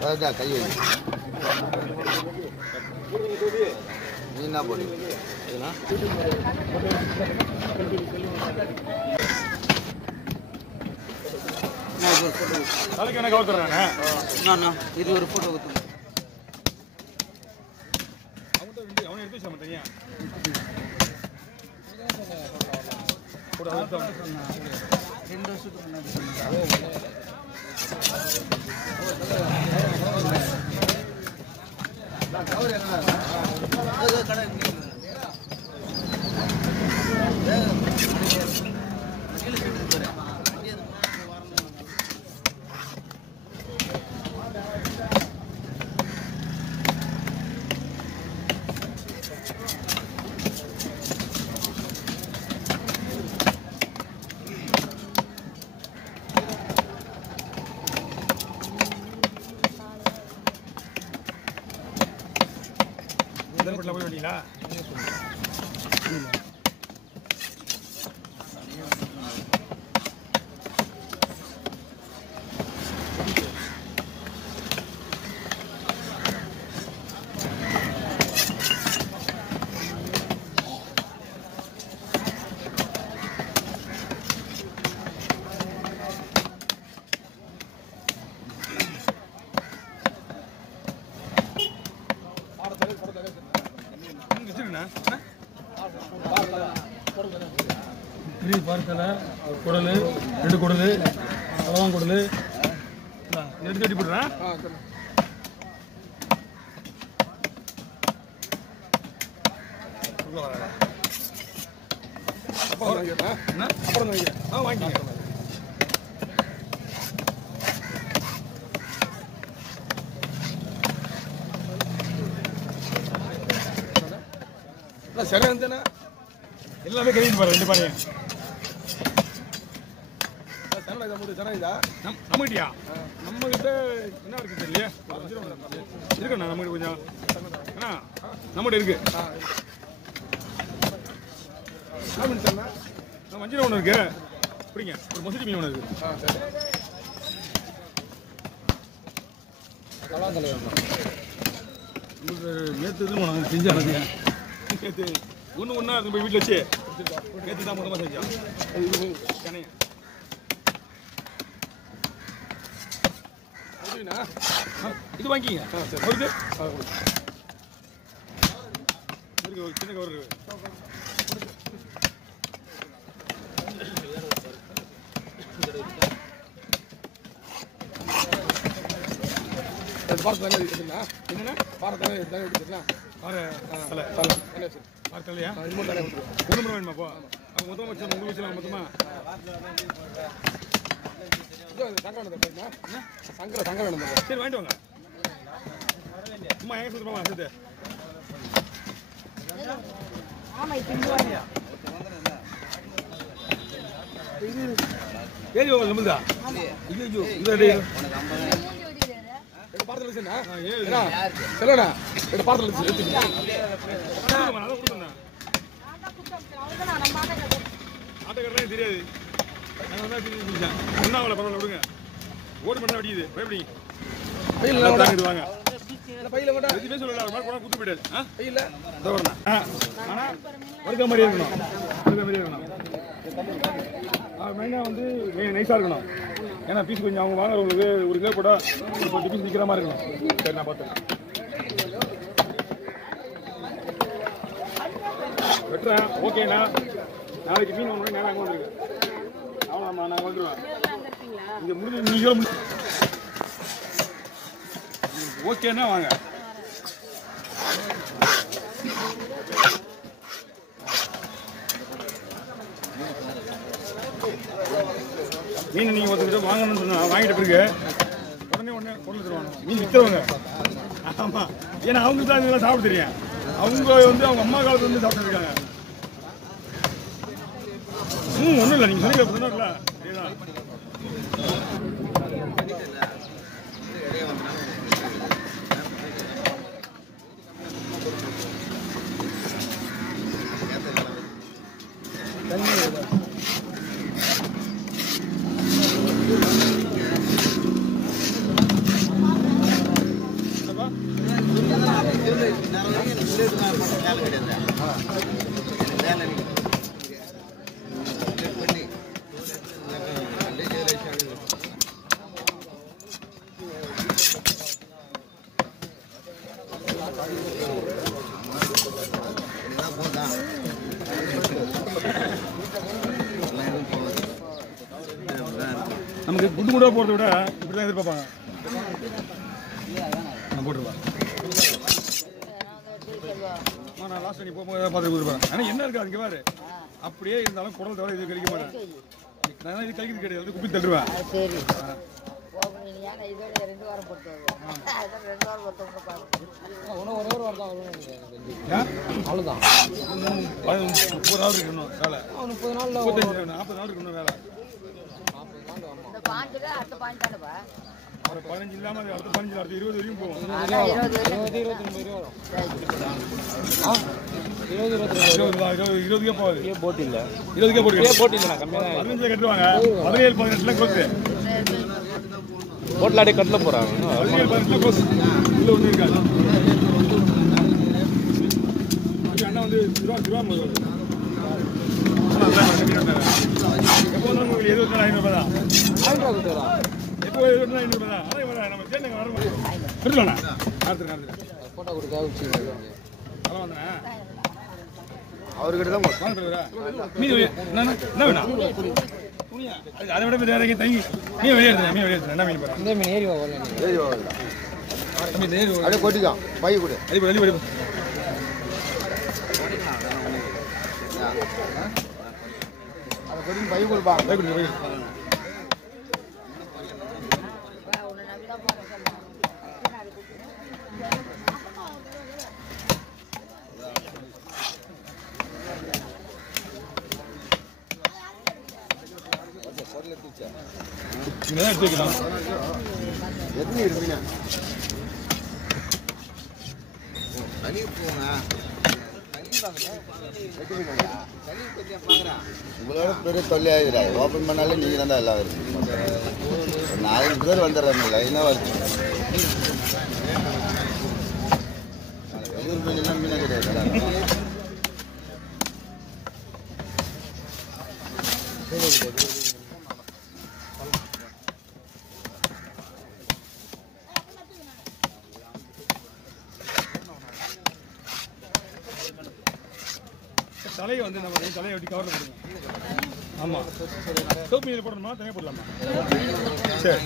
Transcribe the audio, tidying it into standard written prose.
அதுதான் கை வை. நீ என்ன போடு நாளைக்கு என்ன கவுத்துறானே இது ஒரு போட்டோ கொடுத்து அவனை எடுத்து வச்சா தனியா ரெண்டு வருஷத்துக்கு முன்னாடி போய் வேண்டிங்களா பார்த்தல குடல் ரெண்டு குடல் அவ்வளோதான் குடல் எடுத்து கட்டி போடுறேன் அப்புறம் வாங்கிங்க சரியா இருந்தேன்னா எல்லாமே கழிட்டு பாரு ரெண்டு பாருங்க நம்மகிட்டயா நம்ம கிட்ட என்ன இருக்கு தெரியல இருக்குண்ணா நம்மகிட்ட கொஞ்சம் அண்ணா நம்மகிட்ட இருக்கு வஞ்சிரம் ஒன்று இருக்கு பிடிங்க ஒரு மொசடி மீன் ஒன்று இருக்கு உங்களுக்கு நேற்று நாங்கள் செஞ்சு அனுப்புங்க நேற்று ஒன்று ஒன்றா போய் வீட்டில் வச்சு நேற்று தான் மொத்தமாக செஞ்சோம் கணைய இது வாங்கிங்க அவருக்கு சின்ன கவர் இருக்கு என்னென்ன பாரத்தாலே எடுத்துக்கலாம் பாரத்தாலையா ஒன்று வேணுமாப்போ அப்போ மொத்தமாக வச்சு உங்களுக்கு வச்சுலாம் மொத்தமாக சங்கர வேணும் சரி வாங்கிட்டு வாங்க சும்மா எங்கே சுற்றுமா சேர்த்து ஏஜி நம்மளுதா இது பாரத்தில் செல்லண்ணா பாரத்தில் ஆட்டோக்காரனே தெரியாது நான் தான் ஒன்றாவில் பரவாயில்ல விடுங்க ஓடு மட்டும் அடிக்குது பயப்படி பையில் வாங்க பையில் மட்டும் எதுவுமே சொல்லல குத்து போயிட்டாரு பையில் ஆனால் வறுக்க மாதிரி இருக்கணும் வறுக்க மாதிரி இருக்கணும் மெயினாக வந்து நைஸாக இருக்கணும் ஏன்னா பீஸ் கொஞ்சம் அவங்க வாங்குறவங்களுக்கு ஒரு கிலோ கூட ஒரு 10 பீஸ் நிற்கிற மாதிரி இருக்கணும் சரி நான் பார்த்தேன் வெட்டுறேன் ஓகேண்ணா நாளைக்கு மீன் ஒன்று நேரம் அங்கே வந்துருங்க ஆமாம்மா நாங்கள் வந்துடுவேன் இங்கே முடிஞ்சு நீங்கள் ஓகேண்ணா வாங்க மீன் நீங்கள் ஒருத்தர் வாங்கணும்னு சொன்னால் வாங்கிட்ட பிறகு உடனே கொண்டு தருவாங்க மீன் விற்றுவாங்க ஆமாம் ஏன்னா அவங்களுக்கு தான் இதெல்லாம் சாப்பிட தெரியும் அவங்க வந்து அவங்க அம்மா காலத்துல வந்து சாப்பிட்டுருக்காங்க ஒன்றும் இல்லை நீங்கள் சொல்லி சொன்னார்ல இதேதான் நமக்கு குண்டு குண்டா போகிறத விட இப்படி தான் எதிர்பார்ப்பாங்க. நான் போட்டுருப்பேன். நான் லாஸ்ட் நீ போகும்போது பார்த்து கொடுப்பேன். ஆனால் என்ன இருக்கா இங்கே பாரு, அப்படியே இருந்தாலும் குடல் தவிர இது கழிக்க மாட்டேன். நான் இது கழிக்கிறது கிடையாது, குப்பி தள்ளுவேன். அவ்வளோதான். 30 நாள் இருக்கு இன்னும் வேலை. 30 நாள் 40 நாள் இருக்கு இன்னும் வேலை. ஒரு 15 இல்லாமல் அடுத்த 15 அடுத்த 20 வரைக்கும் போகும். 20 போகுது. போட்டு இல்லை 20 போட்டு போட்டு இல்லை நான் கம்மியாக தான் 15 கட்டுவாங்க. 17 18 கோத்து போட்டில் அப்படியே கட்டில் போகிறாங்க. 17 18 கோத்து உள்ள ஒன்று இருக்காது. அண்ணா வந்து திருவாரூர் எப்போ வந்து உங்களுக்கு 25,500 தான். எப்போ 25,500 தான். அதான் நம்ம சேர்ந்து வர சொல்லலாண்ணா. ஃபோட்டோ கொடுக்க அதெல்லாம் வந்தேன் அவர்கிட்ட தான் மீன் என்ன வேணும் துணியா? அதை விட வேற எங்கேயும் தங்கி மீன் வெளியே எடுத்துறேன். என்ன மீன் பாருங்க. இந்த மீன் ஏறி வரல ஏறி வரல. அப்படியே கொட்டிக்கான் பை கொடு. அடி அதை கொட்டி பை கொடுப்பா. பை கொடு. எடுத்து வைக்கலாம். எத்தனை இருப்பீங்க? தனி போங்க. உங்களோட பெரிய தொல்லையாகிறா. ஓப்பன் பண்ணாலே நீங்கள் தான் எல்லாம் இருக்கு. 4 பேர் வந்துடுறாங்க லைனாக வருது. வெளியூர் மீன் மீனாக கிடையாது. தலையை வந்து நம்ம தலையை வெட்டி கவரில் போடுங்க. ஆமாம், சோப்பு மீன் போடணுமா தனியாக போடலாமா? சரி.